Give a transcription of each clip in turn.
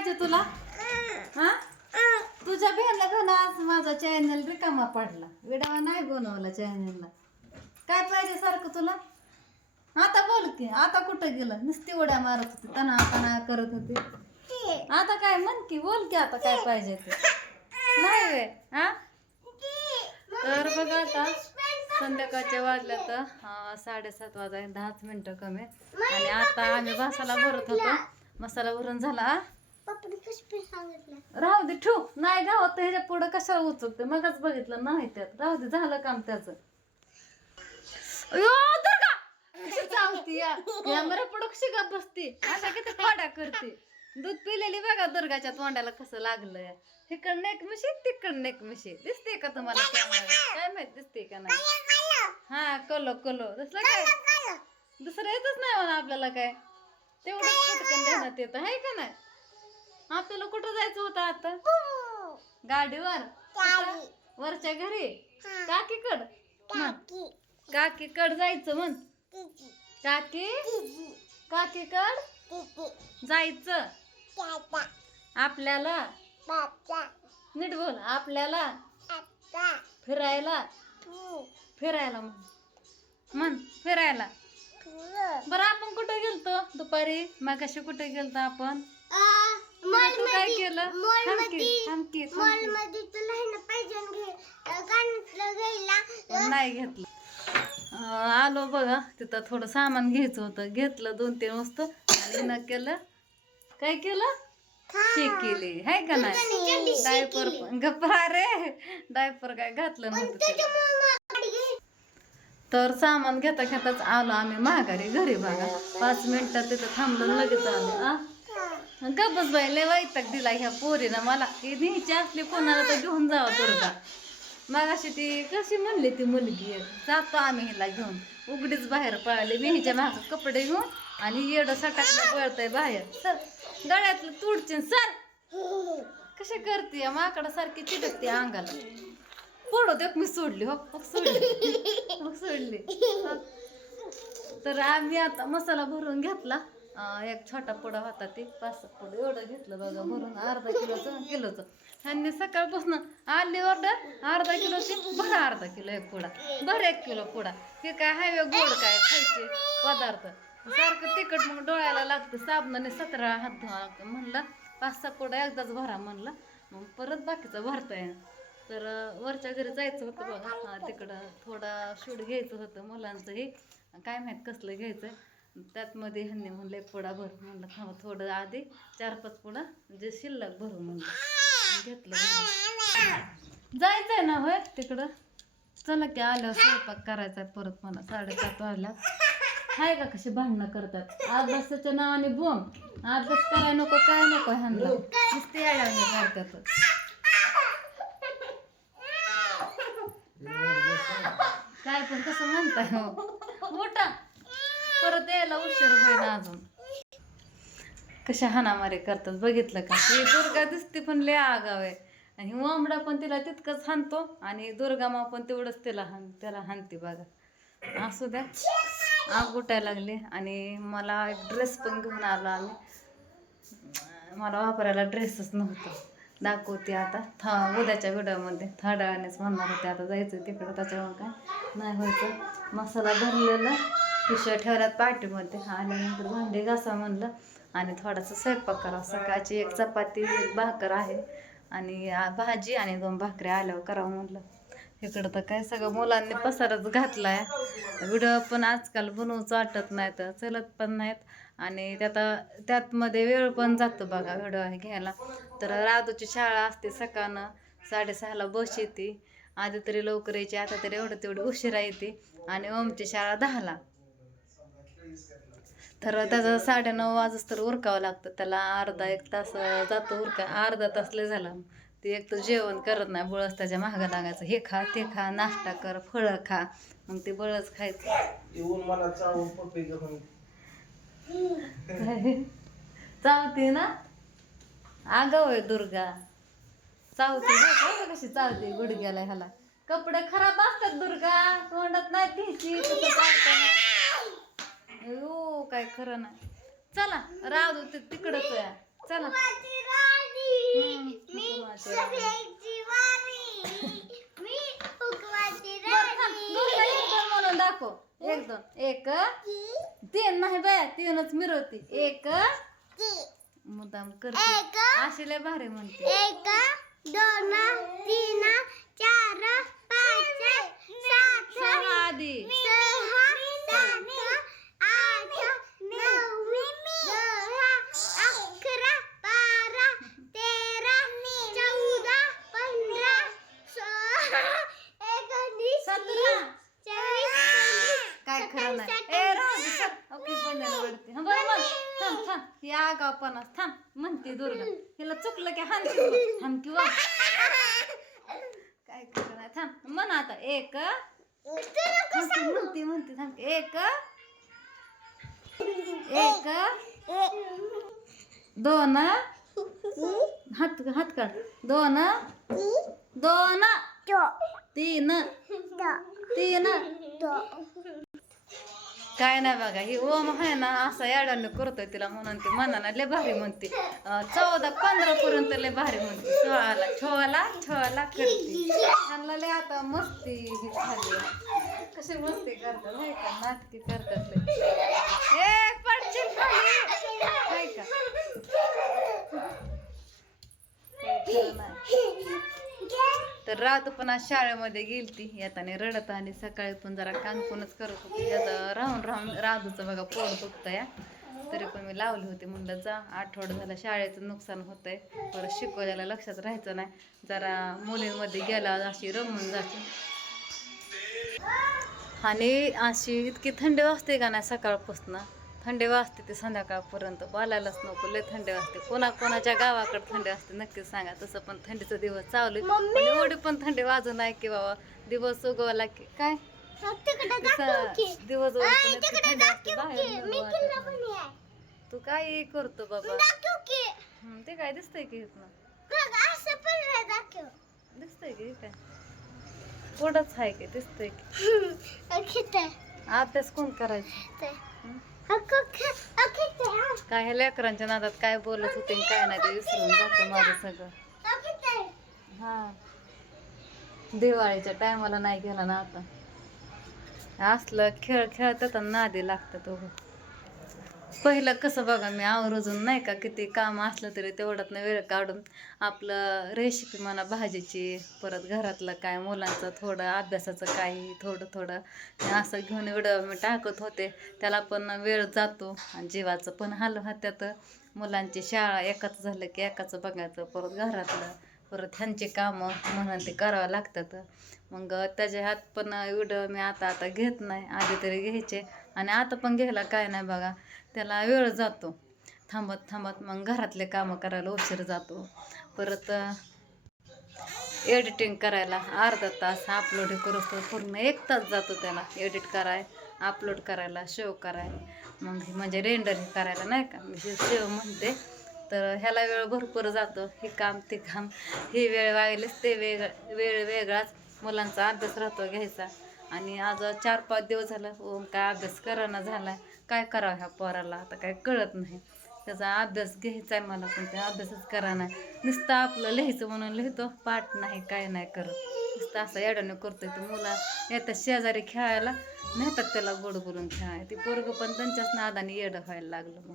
पाहिजे तुला? हा? तुझ्या बहिणीला घेऊन आज माझा चॅनल रिकामा पडला. विडावा नाही बनवला चॅनलला काय पाहिजे सारखं तुला? आता बोल की आता कुठं गेलं? नुसती उड्या मारत होती तना तना करत होती. आता काय म्हण की बोल की आता काय पाहिजे ते. नाही वे हा? तर बघा आता संध्याकाळच्या वाजल्या तर साडेसात वाजा दहाच मिनिटं कमी. आणि आता आम्ही भासाला भरत होतो. मसाला भरून झाला हा? राहू दे ठेव. नाही गावात तर ह्याच्या पुढं कशाला उचलते मगच बघितलं नाही त्यात. राहू दे झालं काम त्याचं. चावती या? कॅमेरा पुढं कशी गप बसती? अशा किती खोड्या करते? दूध पिलेली बघा दुर्गाच्या तोंडाला कसं लागलंय. इकडनं एक मिशी तिकडनं एक मिशी दिसते का तुम्हाला काय माहीत दिसते का नाही? हा कलो कलो दुसरं काय? दुसरं येतच नाही म्हणा आपल्याला काय. तेवढं पटकन ध्यानात येतं. आहे का नाही? आपल्याला कुठं जायचं होतं आता? गाडीवर? कुठं? वरच्या घरी? काकीकड. काकीकड जायचं म्हण. काकी? काकीकड? जायचं. आपल्याला? नीट बोल. आपल्याला? फिरायला? फिरायला म्हण. म्हण फिरायला. बरं आपण कुठे गेलतो दुपारी? मगाशी कुठे गेलतो आपण? तू काय केलं? थांब की, थांब की, थांब की. नाही घेतलं. अं, आलो बघा तिथं थोडं सामान घ्यायचं होतं. घेतलं दोन तीन वस्तू आणि न केलं. काय केलं? शेक केली हाय का नाही? डायपर गप्पा रे डायपर काय घातलं नव्हतं. तर सामान घेता घेताच आलो आम्ही महागारी घरी बघा. पाच मिनिटात तिथं थांबलो लगेच आलो. आ गप्पच बाई लय वैताग दिला ह्या पोरीनं मला. की न्यायची असली कोणाला तर घेऊन जावं दुर्गा. मग अशी ती कशी म्हणली ती मुलगी? जातो आम्ही हिला घेऊन. उघडीच बाहेर पळाली. मी हिच्या माग कपडे घेऊन आणि येडं सटाकलं पळतय बाहेर. सर गळ्यातलं तुडचीन सर! कशी करते माकडं सारखी चिटकते अंगाला? पडू देत मी सोडली हो मग सोडली. मग सोडली. तर आम्ही आता मसाला भरून घेतला. एक छोटा पुडा होता ते पाच सात पुडं. एवढं घेतलं बघा भरून अर्धा किलोचं किलोचं. ह्यांनी सकाळपासून आली ऑर्डर अर्धा किलोची भरा अर्धा किलो एक पुडा. भर एक किलो पुडा. हे काय हायवे गोड काय खायचे पदार्थ. सारखं तिखट मग डोळ्याला लागतं. साबणाने सतरा हात धुवा म्हणलं. पाच सहा पुडा एकदाच भरा म्हणलं. मग परत बाकीचं भरताय. तर वरच्या घरी जायचं होतं बघा. तिकडं थोडा शूट घ्यायचं होतं मुलांचं हे काय माहीत कसलं घ्यायचं. त्यात मध्ये ह्यांनी म्हणलं एक पुडा भर. म्हणलं थांबा थोडं आधी चार पाच पुडा म्हणजे शिल्लक भरू म्हणलं. घेतलं जायचंय ना होय तिकडं? चला की आल्यावर स्वयंपाक करायचा आहे परत मला साडेसात वाजल्या हाय का कशी भांडणं करतात? अभ्यासाच्या नावाने बोंब. आजबास करायला नको काय नको ह्यांना. नुसते यायला करतात. काय पण कसं म्हणताय हो. उठा. परत यायला उशीर होईल अजून. कशा हाणामारी करतात बघितलं का? ही दुर्गा दिसते पण लय आगाव आहे. आणि वामडा पण तिला तितकंच हाणतो आणि दुर्गा मा पण तेवढंच तिला हाण त्याला हाणते बघा. असू द्या. आग उठायला लागली आणि मला एक ड्रेस पण घेऊन आलो आम्ही. मला वापरायला ड्रेसच नव्हता. दाखवते आता. था उद्याच्या व्हिडिओमध्ये थर्ड वेळानेच म्हणणार होते. आता जायचं तिकडं त्याच्यामुळे काय नाही व्हायचं. मसाला भरलेला. पिशव्या ठेवल्यात पार्टीमध्ये आल्यानंतर भांडी घासा म्हणलं. आणि थोडासा स्वयंपाक करावा सकाळची एक चपाती एक भाकर आहे. आणि भाजी आणि दोन भाकऱ्या आल्यावर करावं म्हणलं. इकडं तर काय सगळं मुलांनी पसारच घातलाय. व्हिडिओ पण आजकाल बनवूच वाटत नाहीत. चलत पण नाहीत. आणि त्यात त्यातमध्ये वेळ पण जातो बघा व्हिडिओ घ्यायला. तर राधूची शाळा असते सकाळनं साडेसहाला बस येते. आधी तरी लवकर यायची आता तरी एवढं तेवढं उशिरा येते. आणि ओमची शाळा दहाला. तर त्याचं साडेनऊ वाजच तर उरकावं लागतं. त्याला अर्धा एक तास जातो उरका अर्धा तास लय झाला. ते एक तर जेवण करत नाही बळच त्याच्या महागा लागायचं. हे खा ते खा नाश्ता कर फळं खा. मग ते बळच खायचं. येऊन मला चावते ना? आगाव आहे दुर्गा. चावते कशी चावते गुडघ्याला ह्याला. कपडे खराब असतात दुर्गा. तोंडात नाही काय खरं नाही. चला राहू दे तिकडे चला. म्हणून दाखव. एक दोन एक तीन नाही बाय तीनच मिरवती. एक मुद्दाम करते. अशी लय भारी म्हणते. एक दोन तीन चार पाच सहा आधी. सहा. आपण थांब म्हणते दुर्गा. हिला चुकलं की हान थांब किंवा काय करणार थांब. म्हण आता एक. म्हणते म्हणते थांब एक. एक. दोन. हात हात काढ. दोन. दोन. तीन. तीन. काय नाही बघा ही ओम आहे ना असं याडानं करतोय तिला म्हणून ती मनाला लय भारी म्हणते. चौदा पंधरा पर्यंत लय भारी म्हणते. सोळाला छोला छोला करते. त्यांना लय आता मस्ती ही झाली. कशी मस्ती करतात नाही का? नाटकी करतात लय. ए पडशील खाली. का? तर रात पण आज शाळेमध्ये गेलती. येताना रडत आणि सकाळी पण जरा कानपूनच करत होती. याचा राहून राहून राधूचं बघा पोट दुखतं या तरी पण मी लावली होती म्हणलं जा आठवडं झालं शाळेचं नुकसान होतंय. परत शिकवल्याला लक्षात राहायचं नाही. जरा मुलींमध्ये गेला अशी रमून जाते. आणि अशी इतकी थंडी वाजते का नाही सकाळपासून? थंडी वाजते ते संध्याकाळपर्यंत. बोलायलाच नको लय थंडी वाजते. कोणा कोणाच्या गावाकडे थंडी वाजते नक्कीच सांगा. तसं पण थंडीचा दिवस चालू एवढी पण थंडी वाजू नाही की बाबा दिवस उगवला की काय? दिवस. तू काय करतो बाबा? हं, ते काय दिसतंय की दिसतंय की काय? पुढंच आहे की दिसतंय की? अभ्यास कोण करायचं? काय ह्या लेकरांच्या नादात काय बोलत होते काय नाही ते विसरून जातं माझं सगळं. हा. दिवाळीच्या टायमाला नाही गेला ना आता. असलं खेळ खेळतात आणि नादी लागतात उभं पहिलं कसं बघा मी आवर्जून नाही का किती काम असलं तरी तेवढ्यात वेळ काढून आपलं रेसिपी म्हणा भाजीची परत घरातलं काय मुलांचं थोडं अभ्यासाचं काही थोडं थोडं असं घेऊन एवढं मी टाकत होते. त्याला पण वेळ जातो आणि जीवाचं पण हाल होत्यात मुलांची शाळा एकाच झालं की एकाचं बघायचं परत घरातलं परत ह्यांची कामं म्हणून ते करावं लागतात. मग त्याच्या ह्यात पण एवढं मी आता आता घेत नाही. आधी तरी घ्यायचे. आणि आता पण घ्यायला काय नाही बघा. त्याला वेळ जातो. थांबत थांबत मग घरातले कामं करायला उशीर जातो. परत एडिटिंग करायला अर्धा तास अपलोड करतो. पूर्ण एक तास जातो त्याला. एडिट कराय अपलोड करायला शेव कराय. मग म्हणजे रेंडर करायला नाही का? मी शेव म्हणते तर ह्याला वेळ भरपूर जातो. हे काम ते काम हे वेळ वागलेच ते वेग वेळ वेगळाच मुलांचा अभ्यास राहतो घ्यायचा. आणि आज चार पाच दिवस झालं ओम काय अभ्यास कराना झाला काय करावं ह्या पोराला? आता काय कळत नाही. त्याचा अभ्यास घ्यायचा आहे मला पण त्या अभ्यासच करा नाही. नुसतं आपलं लिहायचं म्हणून लिहितो पाठ नाही काय नाही करत. नुसतं असं येड्याने करतो तर मुला. येतात शेजारी खेळायला नेतात त्याला गोड बोलून खेळायला. ती पोरगं पण त्यांच्याच नादाने येडं व्हायला लागलं मग.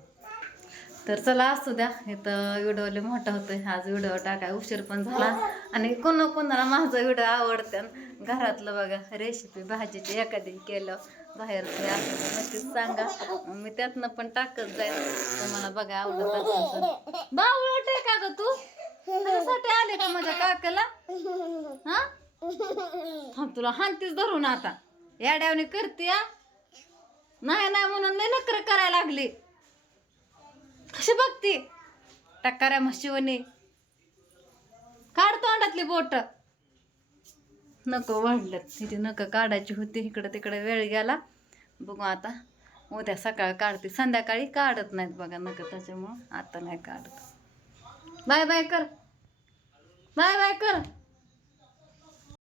तर चला असू द्या. इथं व्हिडिओ लय मोठा होतोय. आज व्हिडिओ टाकाय उशीर पण झाला. आणि कोणा कोणाला माझा व्हिडिओ आवडते. घरातलं बघा रेसिपी भाजीची एखादी केलं. बाहेर असं नक्कीच सांगा. मी त्यातनं पण टाकत जाईल तुम्हाला बघा आवडत असेल बावळट आहे का ग तू? त्याच्यासाठी आले का माझ्या काकाला? हा? तुला हानतीच धरून आता. याड्यावणी करते नाही नाही म्हणून नाही नकर करायला लागली. कशी बघते? टक्काऱ्या म्हशीवने काढ तोंडातली बोट. नको वाढलं. तिथे नकं काढायची होती. इकडं तिकडं वेळ गेला. बघू आता. उद्या सकाळ काढते. संध्याकाळी काढत नाहीत बघा नकं त्याच्यामुळं. आता नाही काढत. बाय बाय कर. बाय बाय कर.